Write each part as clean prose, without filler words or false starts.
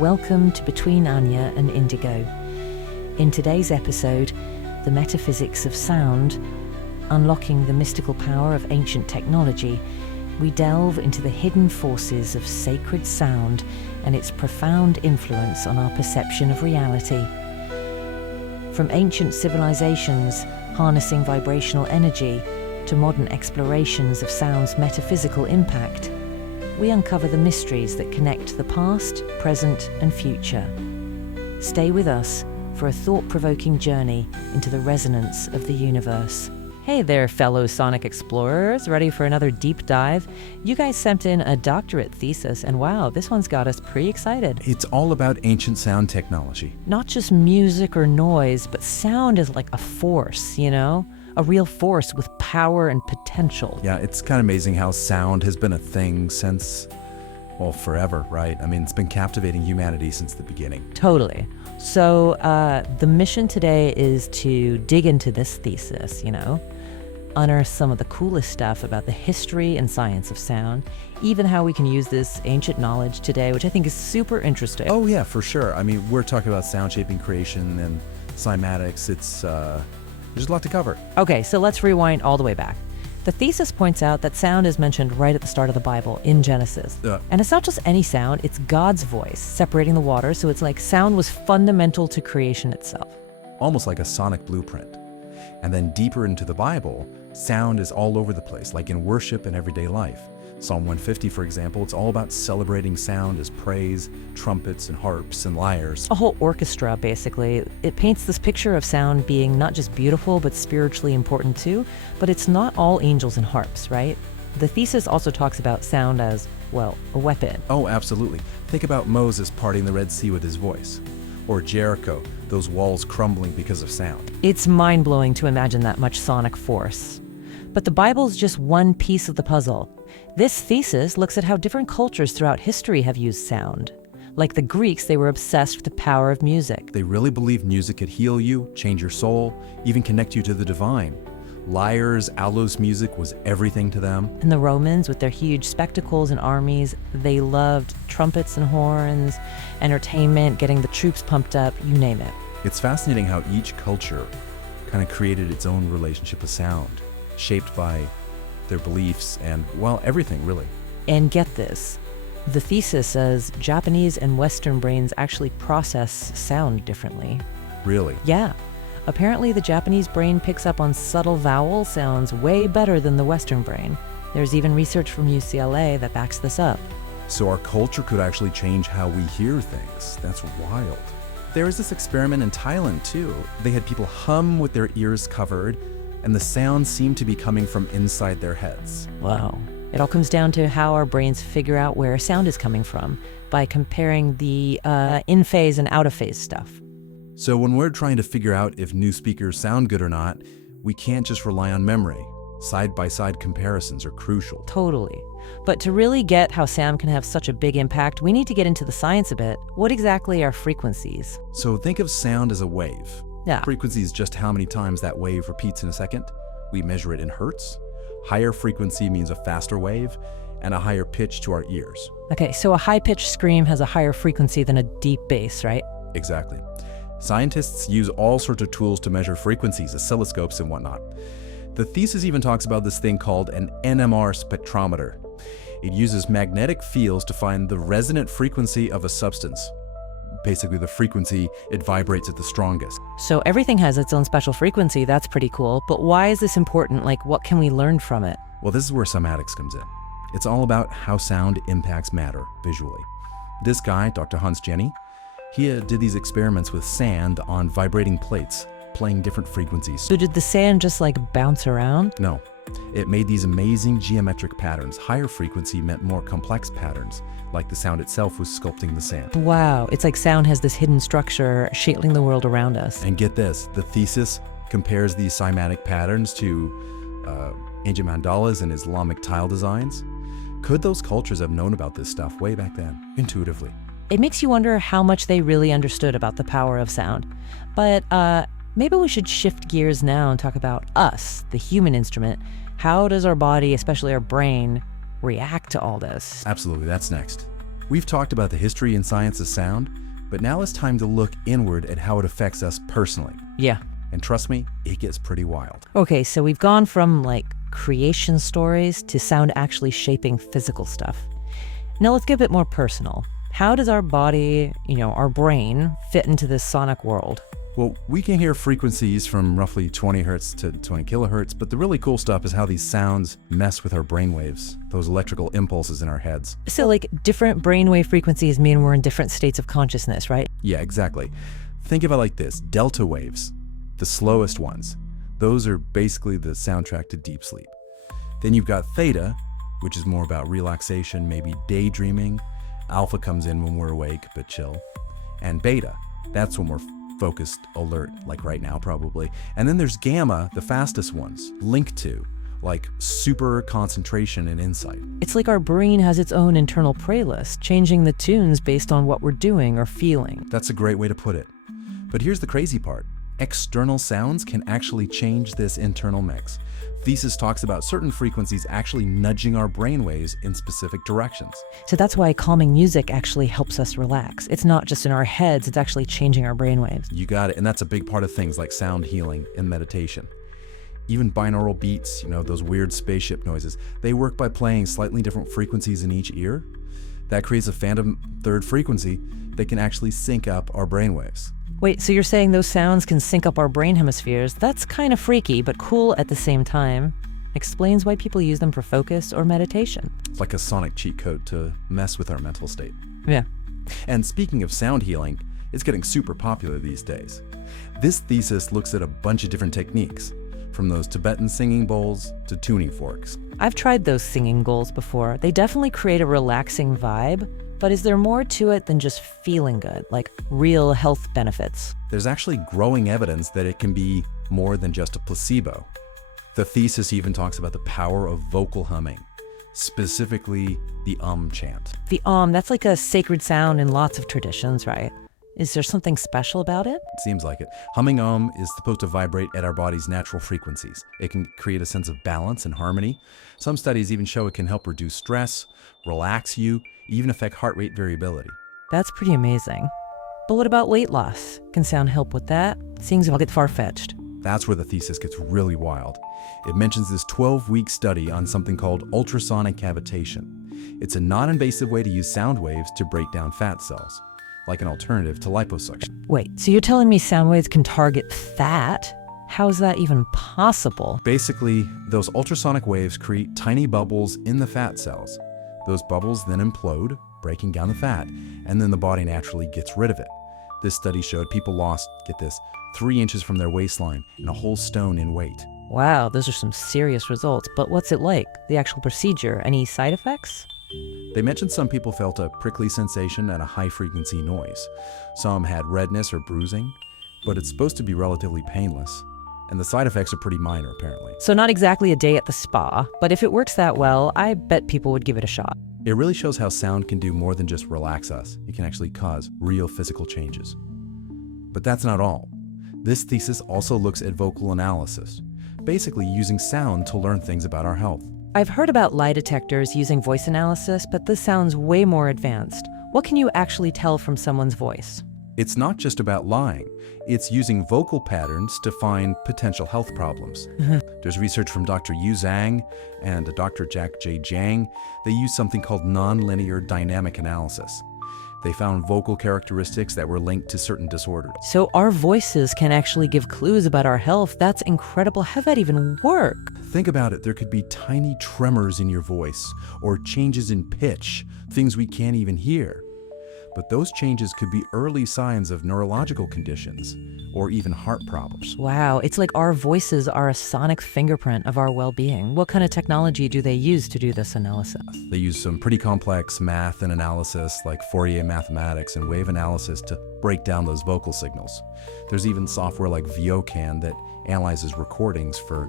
Welcome to Between Anya and Indigo. In today's episode, The Metaphysics of Sound, unlocking the mystical power of ancient technology, we delve into the hidden forces of sacred sound and its profound influence on our perception of reality. From ancient civilizations harnessing vibrational energy to modern explorations of sound's metaphysical impact, we uncover the mysteries that connect the past, present, and future. Stay with us for a thought-provoking journey into the resonance of the universe. Hey there, fellow sonic explorers, ready for another deep dive? You guys sent in a doctorate thesis, and wow, this one's got us pretty excited. It's all about ancient sound technology. Not just music or noise, but sound is like a force, you know? A real force with power and potential. Yeah, it's kind of amazing how sound has been a thing since, well, forever, right? I mean, it's been captivating humanity since the beginning. Totally. So the mission today is to dig into this thesis, unearth some of the coolest stuff about the history and science of sound, even how we can use this ancient knowledge today, which I think is super interesting. Oh yeah, for sure. I mean, we're talking about sound shaping creation and cymatics. There's a lot to cover. Okay, so let's rewind all the way back. The thesis points out that sound is mentioned right at the start of the Bible in Genesis. And it's not just any sound, it's God's voice separating the waters, so it's like sound was fundamental to creation itself. Almost like a sonic blueprint. And then deeper into the Bible, sound is all over the place, like in worship and everyday life. Psalm 150, for example, it's all about celebrating sound as praise, trumpets and harps and lyres. A whole orchestra, basically. It paints this picture of sound being not just beautiful, but spiritually important too. But it's not all angels and harps, right? The thesis also talks about sound as, well, a weapon. Oh, absolutely. Think about Moses parting the Red Sea with his voice. Or Jericho, those walls crumbling because of sound. It's mind-blowing to imagine that much sonic force. But the Bible's just one piece of the puzzle. This thesis looks at how different cultures throughout history have used sound. Like the Greeks, they were obsessed with the power of music. They really believed music could heal you, change your soul, even connect you to the divine. Lyres, aloes music was everything to them. And the Romans, with their huge spectacles and armies, they loved trumpets and horns, entertainment, getting the troops pumped up, you name it. It's fascinating how each culture kind of created its own relationship with sound, shaped by their beliefs and, well, everything really. And get this, the thesis says Japanese and Western brains actually process sound differently. Really? Yeah. Apparently the Japanese brain picks up on subtle vowel sounds way better than the Western brain. There's even research from UCLA that backs this up. So our culture could actually change how we hear things. That's wild. There was this experiment in Thailand too. They had people hum with their ears covered, and the sound seemed to be coming from inside their heads. Wow. It all comes down to how our brains figure out where sound is coming from by comparing the in-phase and out-of-phase stuff. So when we're trying to figure out if new speakers sound good or not, we can't just rely on memory. Side-by-side comparisons are crucial. Totally. But to really get how sound can have such a big impact, we need to get into the science a bit. What exactly are frequencies? So think of sound as a wave. Yeah. Frequency is just how many times that wave repeats in a second. We measure it in hertz. Higher frequency means a faster wave and a higher pitch to our ears. Okay, so a high-pitched scream has a higher frequency than a deep bass, right? Exactly. Scientists use all sorts of tools to measure frequencies, oscilloscopes and whatnot. The thesis even talks about this thing called an NMR spectrometer. It uses magnetic fields to find the resonant frequency of a substance. Basically the frequency it vibrates at the strongest. So everything has its own special frequency, that's pretty cool, but why is this important? Like, what can we learn from it? Well, this is where cymatics comes in. It's all about how sound impacts matter visually. This guy, Dr. Hans Jenny, he did these experiments with sand on vibrating plates, playing different frequencies. So did the sand just like bounce around? No. It made these amazing geometric patterns. Higher frequency meant more complex patterns, like the sound itself was sculpting the sand. Wow, it's like sound has this hidden structure shaping the world around us. And get this, the thesis compares these cymatic patterns to ancient mandalas and Islamic tile designs. Could those cultures have known about this stuff way back then, intuitively? It makes you wonder how much they really understood about the power of sound. But maybe we should shift gears now and talk about us, the human instrument. How does our body, especially our brain, react to all this? Absolutely, that's next. We've talked about the history and science of sound, but now it's time to look inward at how it affects us personally. Yeah. And trust me, it gets pretty wild. Okay, so we've gone from creation stories to sound actually shaping physical stuff. Now let's get a bit more personal. How does our body, our brain, fit into this sonic world? Well, we can hear frequencies from roughly 20 hertz to 20 kilohertz, but the really cool stuff is how these sounds mess with our brainwaves, those electrical impulses in our heads. So different brainwave frequencies mean we're in different states of consciousness, right? Yeah, exactly. Think of it like this. Delta waves, the slowest ones, those are basically the soundtrack to deep sleep. Then you've got theta, which is more about relaxation, maybe daydreaming. Alpha comes in when we're awake, but chill. And beta, that's when we're focused, alert, like right now probably. And then there's gamma, the fastest ones, linked to, super concentration and insight. It's like our brain has its own internal playlist, changing the tunes based on what we're doing or feeling. That's a great way to put it. But here's the crazy part. External sounds can actually change this internal mix. Thesis talks about certain frequencies actually nudging our brainwaves in specific directions. So that's why calming music actually helps us relax. It's not just in our heads, it's actually changing our brainwaves. You got it, and that's a big part of things like sound healing and meditation. Even binaural beats, those weird spaceship noises, they work by playing slightly different frequencies in each ear. That creates a phantom third frequency that can actually sync up our brainwaves. Wait, so you're saying those sounds can sync up our brain hemispheres? That's kind of freaky, but cool at the same time. Explains why people use them for focus or meditation. It's like a sonic cheat code to mess with our mental state. Yeah. And speaking of sound healing, it's getting super popular these days. This thesis looks at a bunch of different techniques, from those Tibetan singing bowls to tuning forks. I've tried those singing bowls before. They definitely create a relaxing vibe. But is there more to it than just feeling good, like real health benefits? There's actually growing evidence that it can be more than just a placebo. The thesis even talks about the power of vocal humming, specifically the chant. The that's like a sacred sound in lots of traditions, right? Is there something special about it? It seems like it. Humming is supposed to vibrate at our body's natural frequencies. It can create a sense of balance and harmony. Some studies even show it can help reduce stress, relax you, even affect heart rate variability. That's pretty amazing. But what about weight loss? Can sound help with that? Seems a bit far-fetched. That's where the thesis gets really wild. It mentions this 12-week study on something called ultrasonic cavitation. It's a non-invasive way to use sound waves to break down fat cells, like an alternative to liposuction. Wait, so you're telling me sound waves can target fat? How is that even possible? Basically, those ultrasonic waves create tiny bubbles in the fat cells. Those bubbles then implode, breaking down the fat, and then the body naturally gets rid of it. This study showed people lost, get this, 3 inches from their waistline and a whole stone in weight. Wow, those are some serious results. But what's it like, the actual procedure? Any side effects? They mentioned some people felt a prickly sensation and a high-frequency noise. Some had redness or bruising, but it's supposed to be relatively painless. And the side effects are pretty minor, apparently. So not exactly a day at the spa, but if it works that well, I bet people would give it a shot. It really shows how sound can do more than just relax us. It can actually cause real physical changes. But that's not all. This thesis also looks at vocal analysis, basically using sound to learn things about our health. I've heard about lie detectors using voice analysis, but this sounds way more advanced. What can you actually tell from someone's voice? It's not just about lying. It's using vocal patterns to find potential health problems. There's research from Dr. Yu Zhang and Dr. Jack J. Jiang. They use something called nonlinear dynamic analysis. They found vocal characteristics that were linked to certain disorders. So our voices can actually give clues about our health. That's incredible. How does that even work? Think about it. There could be tiny tremors in your voice or changes in pitch, things we can't even hear. But those changes could be early signs of neurological conditions or even heart problems. Wow, it's like our voices are a sonic fingerprint of our well-being. What kind of technology do they use to do this analysis? They use some pretty complex math and analysis like Fourier mathematics and wave analysis to break down those vocal signals. There's even software like VOCAN that analyzes recordings for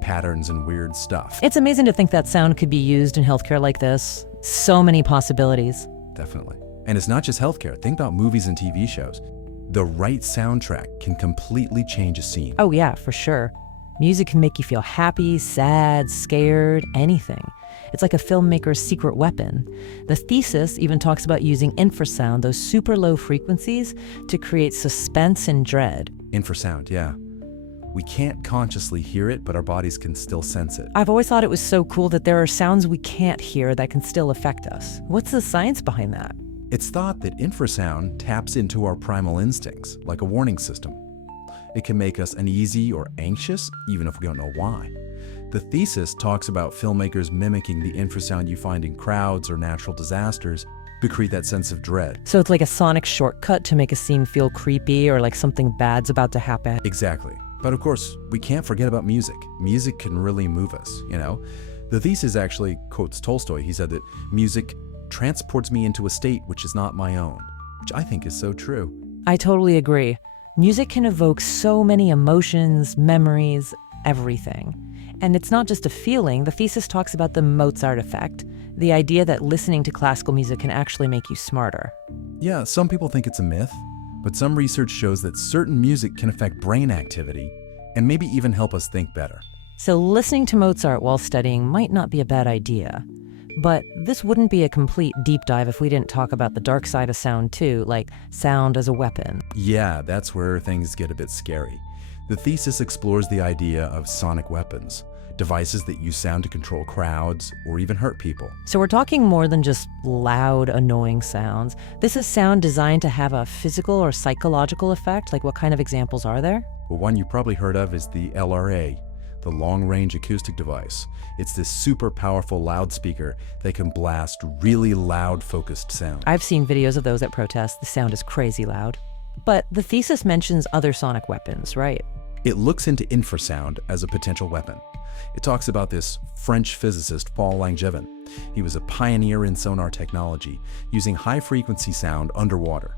patterns and weird stuff. It's amazing to think that sound could be used in healthcare like this. So many possibilities. Definitely. And it's not just healthcare. Think about movies and TV shows. The right soundtrack can completely change a scene. Oh yeah, for sure. Music can make you feel happy, sad, scared, anything. It's like a filmmaker's secret weapon. The thesis even talks about using infrasound, those super low frequencies, to create suspense and dread. Infrasound, yeah. We can't consciously hear it, but our bodies can still sense it. I've always thought it was so cool that there are sounds we can't hear that can still affect us. What's the science behind that? It's thought that infrasound taps into our primal instincts, like a warning system. It can make us uneasy or anxious, even if we don't know why. The thesis talks about filmmakers mimicking the infrasound you find in crowds or natural disasters to create that sense of dread. So it's like a sonic shortcut to make a scene feel creepy or like something bad's about to happen. Exactly. But of course, we can't forget about music. Music can really move us, you know? The thesis actually quotes Tolstoy. He said that music transports me into a state which is not my own, which I think is so true. I totally agree. Music can evoke so many emotions, memories, everything. And it's not just a feeling. The thesis talks about the Mozart effect, the idea that listening to classical music can actually make you smarter. Yeah, some people think it's a myth, but some research shows that certain music can affect brain activity and maybe even help us think better. So listening to Mozart while studying might not be a bad idea. But this wouldn't be a complete deep dive if we didn't talk about the dark side of sound too, like sound as a weapon. Yeah, that's where things get a bit scary. The thesis explores the idea of sonic weapons, devices that use sound to control crowds or even hurt people. So we're talking more than just loud, annoying sounds. This is sound designed to have a physical or psychological effect. Like what kind of examples are there? Well, one you probably heard of is the LRA, the long-range acoustic device. It's this super powerful loudspeaker that can blast really loud, focused sound. I've seen videos of those at protests. The sound is crazy loud. But the thesis mentions other sonic weapons, right? It looks into infrasound as a potential weapon. It talks about this French physicist, Paul Langevin. He was a pioneer in sonar technology, using high-frequency sound underwater.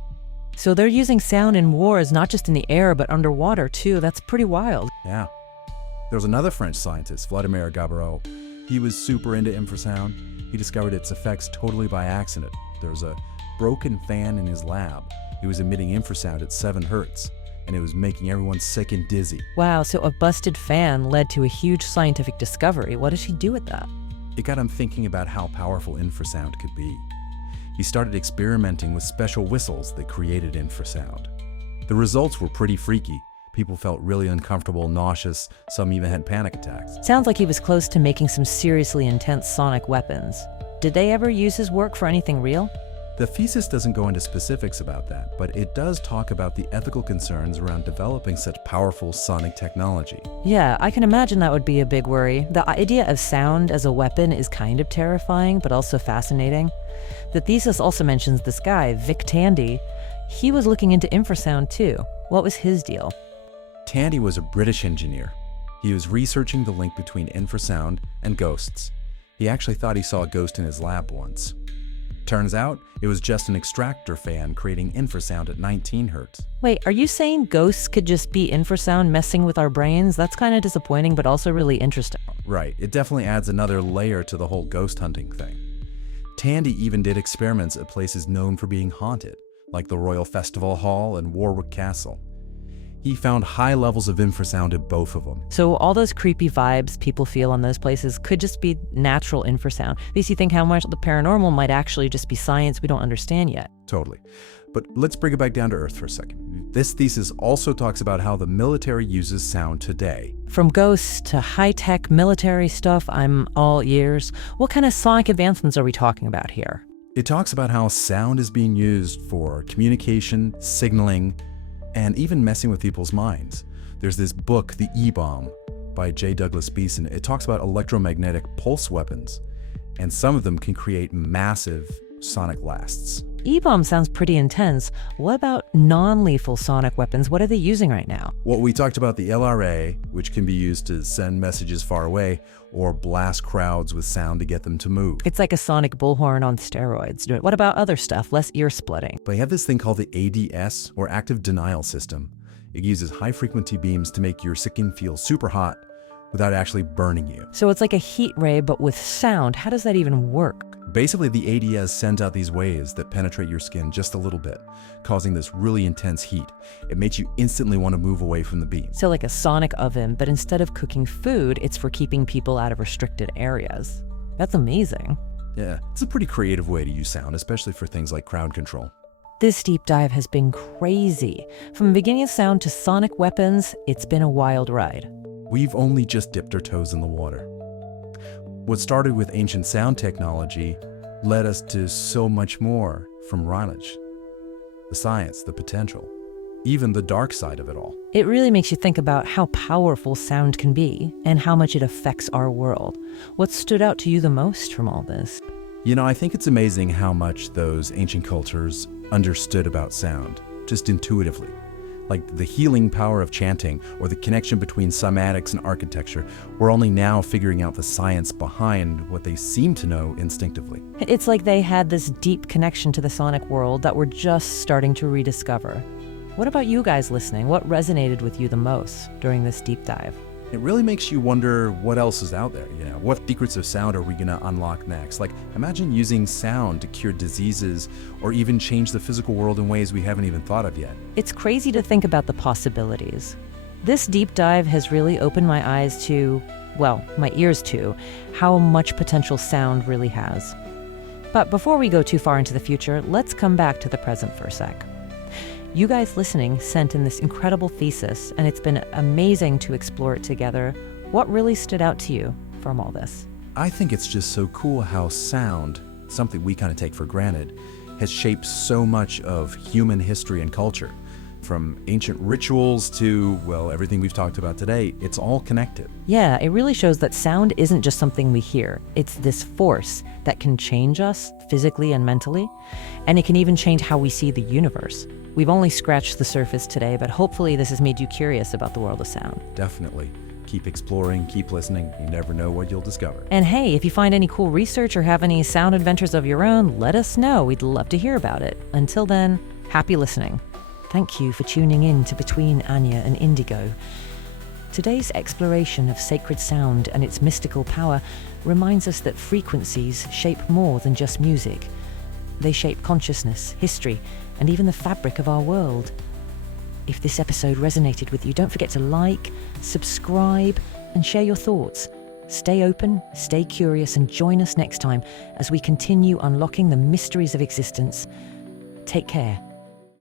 So they're using sound in wars, not just in the air, but underwater too. That's pretty wild. Yeah. There was another French scientist, Vladimir Gabarreau. He was super into infrasound. He discovered its effects totally by accident. There was a broken fan in his lab. It was emitting infrasound at 7 hertz, and it was making everyone sick and dizzy. Wow, so a busted fan led to a huge scientific discovery. What does he do with that? It got him thinking about how powerful infrasound could be. He started experimenting with special whistles that created infrasound. The results were pretty freaky. People felt really uncomfortable, nauseous, some even had panic attacks. Sounds like he was close to making some seriously intense sonic weapons. Did they ever use his work for anything real? The thesis doesn't go into specifics about that, but it does talk about the ethical concerns around developing such powerful sonic technology. Yeah, I can imagine that would be a big worry. The idea of sound as a weapon is kind of terrifying, but also fascinating. The thesis also mentions this guy, Vic Tandy. He was looking into infrasound too. What was his deal? Tandy was a British engineer. He was researching the link between infrasound and ghosts. He actually thought he saw a ghost in his lab once. Turns out, it was just an extractor fan creating infrasound at 19 hertz. Wait, are you saying ghosts could just be infrasound messing with our brains? That's kind of disappointing, but also really interesting. Right, it definitely adds another layer to the whole ghost hunting thing. Tandy even did experiments at places known for being haunted, like the Royal Festival Hall and Warwick Castle. He found high levels of infrasound at both of them. So all those creepy vibes people feel on those places could just be natural infrasound. Makes you think how much the paranormal might actually just be science we don't understand yet. Totally. But let's bring it back down to earth for a second. This thesis also talks about how the military uses sound today. From ghosts to high-tech military stuff, I'm all ears. What kind of sonic advancements are we talking about here? It talks about how sound is being used for communication, signaling, and even messing with people's minds. There's this book, The E-Bomb, by J. Douglas Beeson. It talks about electromagnetic pulse weapons, and some of them can create massive sonic blasts. E-bomb sounds pretty intense. What about non-lethal sonic weapons? What are they using right now? Well, we talked about the LRA, which can be used to send messages far away or blast crowds with sound to get them to move. It's like a sonic bullhorn on steroids. What about other stuff, less ear-splitting? But you have this thing called the ADS, or active denial system. It uses high-frequency beams to make your skin feel super hot without actually burning you. So it's like a heat ray, but with sound. How does that even work? Basically, the ADS sends out these waves that penetrate your skin just a little bit, causing this really intense heat. It makes you instantly want to move away from the beam. So like a sonic oven, but instead of cooking food, it's for keeping people out of restricted areas. That's amazing. Yeah, it's a pretty creative way to use sound, especially for things like crowd control. This deep dive has been crazy. From beginning of sound to sonic weapons, it's been a wild ride. We've only just dipped our toes in the water. What started with ancient sound technology led us to so much more from knowledge. The science, the potential, even the dark side of it all. It really makes you think about how powerful sound can be and how much it affects our world. What stood out to you the most from all this? You know, I think it's amazing how much those ancient cultures understood about sound, just intuitively. Like the healing power of chanting or the connection between cymatics and architecture. We're only now figuring out the science behind what they seem to know instinctively. It's like they had this deep connection to the sonic world that we're just starting to rediscover. What about you guys listening? What resonated with you the most during this deep dive? It really makes you wonder what else is out there, you know? What secrets of sound are we gonna unlock next? Like, imagine using sound to cure diseases or even change the physical world in ways we haven't even thought of yet. It's crazy to think about the possibilities. This deep dive has really opened my eyes to, well, my ears to, how much potential sound really has. But before we go too far into the future, let's come back to the present for a sec. You guys listening sent in this incredible thesis, and it's been amazing to explore it together. What really stood out to you from all this? I think it's just so cool how sound, something we kind of take for granted, has shaped so much of human history and culture. From ancient rituals to, well, everything we've talked about today, it's all connected. Yeah, it really shows that sound isn't just something we hear. It's this force that can change us physically and mentally, and it can even change how we see the universe. We've only scratched the surface today, but hopefully this has made you curious about the world of sound. Definitely. Keep exploring, keep listening. You never know what you'll discover. And hey, if you find any cool research or have any sound adventures of your own, let us know. We'd love to hear about it. Until then, happy listening. Thank you for tuning in to Between Anya and Indigo. Today's exploration of sacred sound and its mystical power reminds us that frequencies shape more than just music. They shape consciousness, history, and even the fabric of our world. If this episode resonated with you, don't forget to like, subscribe, and share your thoughts. Stay open, stay curious, and join us next time as we continue unlocking the mysteries of existence. Take care.